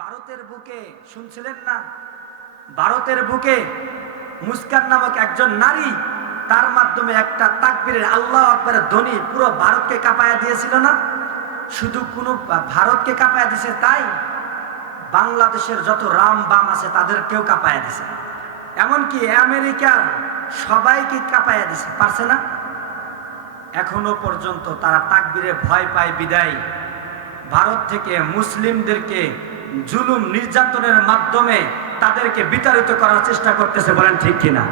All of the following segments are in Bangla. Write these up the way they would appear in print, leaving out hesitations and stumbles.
ভারতের বুকে শুনছিলেন না? ভারতের বুকে মুস্কান নামক একজন নারী, তার মাধ্যমে একটা তাকবীরের আল্লাহু আকবারের ধ্বনি পুরো ভারতকে কাঁপায়া দিয়েছিল না? শুধু কোনো ভারতকে কাঁপায়া দিছে তাই, বাংলাদেশের যত রাম বাম আছে তাদেরকেও কাঁপায়া দিছে, এমনকি আমেরিকার সবাইকে কাঁপায়া দিছে, পারছে না? এখনো পর্যন্ত তারা তাকবীরে ভয় পায় বিদায় ভারত থেকে মুসলিমদেরকে জুলুম নির্যাতনের মাধ্যমে তাদেরকে বিতাড়িত করার চেষ্টা করতেছে। বলেন ঠিক কিনা?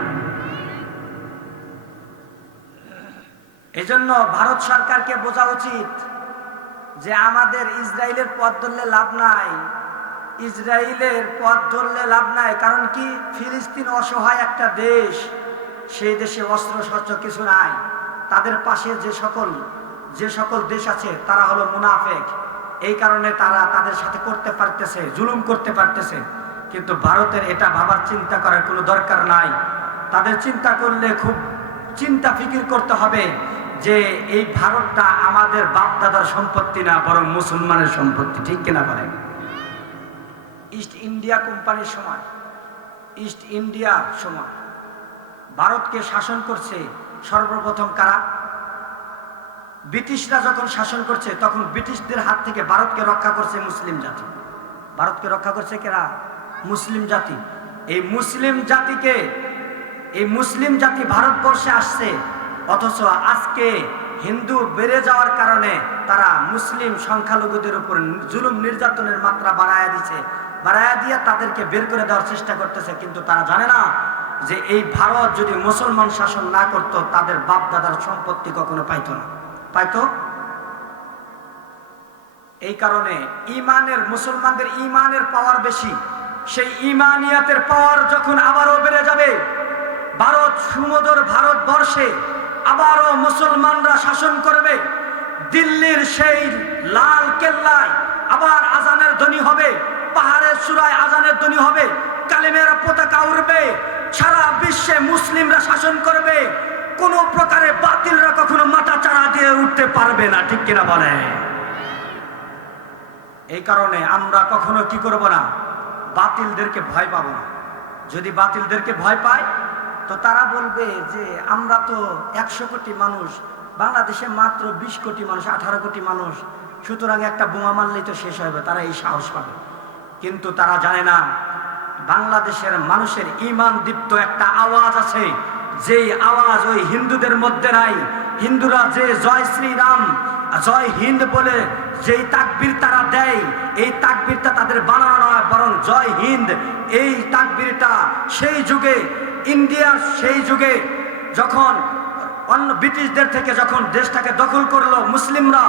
এজন্য ভারত সরকারকে বোঝা উচিত যে আমাদের ইসরায়েলের পথ ধরলে লাভ নাই, ইসরায়েলের পথ ধরলে লাভ নাই। কারণ কি, ফিলিস্তিন অসহায় একটা দেশ, সেই দেশে অস্ত্র শস্ত্র কিছু নাই। তাদের পাশে যে সকল দেশ আছে তারা হলো মুনাফেক, এই কারণে তারা তাদের সাথে করতে পারতেছে, জুলুম করতে পারতেছে। কিন্তু ভারতের এটা ভাবার চিন্তা করার কোনো দরকার নাই। তাদের চিন্তা করলে খুব চিন্তা ফিকির করতে হবে যে এই ভারতটা আমাদের বাপ দাদার সম্পত্তি না, বরং মুসলমানের সম্পত্তি। ঠিক কিনা বলেন? ইস্ট ইন্ডিয়া কোম্পানির সময়, ইস্ট ইন্ডিয়ার সময় ভারতকে শাসন করছে সর্বপ্রথম কারা? ব্রিটিশরা যখন শাসন করছে তখন ব্রিটিশদের হাত থেকে ভারতকে রক্ষা করছে মুসলিম জাতি। ভারতকে রক্ষা করছে কারা? মুসলিম জাতি। এই মুসলিম জাতি ভারতবর্ষে আসছে, অথচ আজকে হিন্দু বেড়ে যাওয়ার কারণে তারা মুসলিম সংখ্যালঘুদের উপর জুলুম নির্যাতনের মাত্রা বাড়ায়া দিয়ে তাদেরকে বের করে দেওয়ার চেষ্টা করতেছে। কিন্তু তারা জানে না যে এই ভারত যদি মুসলমান শাসন না করত, তাদের বাপ দাদার সম্পত্তি কখনো পাইতো না। পাইতো? এই কারণে মুসলমানদের ইমানের পাওয়ার বেশি। সেই ইমানিয়াতের পাওয়ার যখন আবারও বেড়ে যাবে, সুমধুর ভারতবর্ষে আবারও মুসলমানরা শাসন করবে, দিল্লির সেই লাল কেল্লায় আবার আজানের ধ্বনি হবে, পাহাড়ের চূড়ায় আজানের ধ্বনি হবে, কালেমের পতাকা উড়বে, সারা বিশ্বে মুসলিমরা শাসন করবে। কোন প্রকারে বাতিলরা কখনো মাথা চাড়া দিয়ে উঠতে পারবে না। ঠিক কিনা বলে? এই কারণে আমরা কখনো কি করব না, বাতিলদেরকে ভয় পাবো না। যদি বাতিলদেরকে ভয় পায় তো তারা বলবে যে আমরা তো 100 কোটি মানুষ, বাংলাদেশে মাত্র 20 কোটি মানুষ, 18 কোটি মানুষ, সুতরাং একটা বোমা মারলেই তো শেষ হবে। তারা এই সাহস পাবে। কিন্তু তারা জানে না বাংলাদেশের মানুষের ঈমান দীপ্ত একটা আওয়াজ আছে, যেই আওয়াজ ওই হিন্দুদের মধ্যে নাই। হিন্দুরা যে জয় শ্রীরাম, জয় হিন্দ বলে যেই তাকবীর তারা দেয়, এই তাকবীরটা তাদের বানানো নয়, বরং জয় হিন্দ। এই তাকবীরটা সেই যুগে, ইন্ডিয়ার সেই যুগে যখন অন্য ব্রিটিশদের থেকে যখন দেশটাকে দখল করলো মুসলিমরা,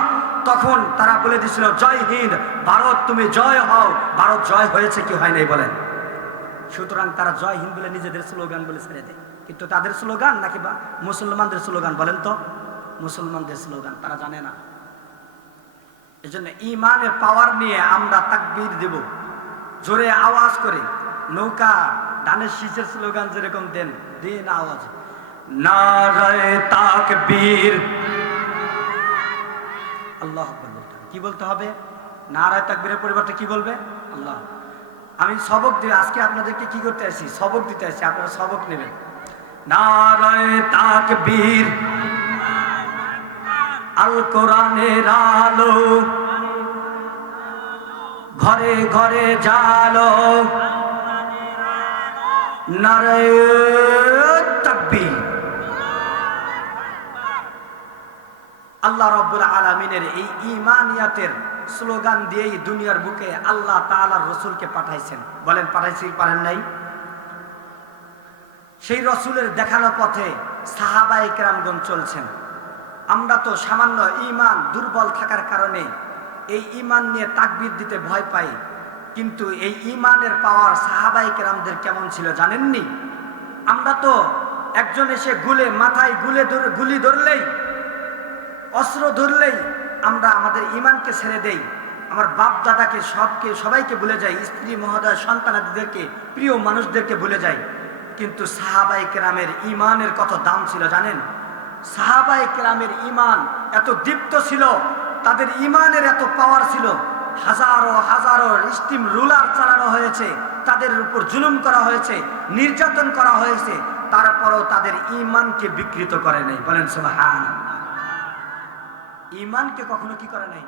তখন তারা বলে দিয়েছিল জয় হিন্দ, ভারত তুমি জয় হও। ভারত জয় হয়েছে কি হয় নাই বলেন? সুতরাং তারা জয় হিন্দ বলে নিজেদের স্লোগান বলে ছেড়ে দেয়। কিন্তু তাদের স্লোগান নাকি বা মুসলমানদের স্লোগান? বলেন তো, মুসলমানদের স্লোগান। তারা জানে না। এজন্য ইমানের পাওয়ার নিয়ে আমরা তাকবীর দেব, জোরে আওয়াজ করে, নৌকা ধানের শীষের স্লোগান যেরকম দিন আওয়াজ, নারায়ে তাকবীর, আল্লাহু আকবার। কি বলতে হবে? নারায়ে তাকবীরের পরিবর্তে কি বলবে? আল্লাহ। আমি সবক দিই আজকে আপনাদেরকে, কি করতে আসি? সবক দিতে আসি, আপনারা সবক নেবেন। নারায়ে তাকবীর, আল কোরআনের আলো, ঘরে ঘরে জালো, নারায়ে তাকবীর। আল্লাহ রাব্বুল আলামিনের এই ঈমানিয়াতের স্লোগান দিয়েই দুনিয়ার বুকে আল্লাহ তাআলার রাসূলকে পাঠাইছেন। বলেন পাঠাইছি, পারেন নাই? সেই রাসূলের দেখানো পথে সাহাবায়ে কেরামগণ চলছেন। আমরা তো সামান্য ঈমান দুর্বল থাকার কারণে এই ঈমান নিয়ে তাকবীর দিতে ভয় পাই। কিন্তু এই ঈমানের পাওয়ার সাহাবায়ে কেরামদের কেমন ছিল জানেননি? আমরা তো একজন এসে মাথায় গুলি ধরলেই, অস্ত্র ধরলেই আমরা আমাদের ঈমানকে ছেড়ে দেই, আমার বাপ দাদাকে সবাইকে ভুলে যাই, স্ত্রী মহোদয় সন্তানাদিদেরকে, প্রিয় মানুষদেরকে ভুলে যাই। কিন্তু সাহাবায়ে কেরামের ঈমানের কত দাম ছিল জানেন? সাহাবায়ে কেরামের ঈমান এত দীপ্ত ছিল, তাদের ঈমানের এত পাওয়ার ছিল হাজারো হাজারো স্টিম রুলার চালানো হয়েছে, তাদের উপর জুলুম করা হয়েছে, নির্যাতন করা হয়েছে, তারপরও তাদের ঈমানকে বিকৃত করে নাই। বলেন সুবহানাল্লাহ। ঈমানকে কখনো কি করে নাই?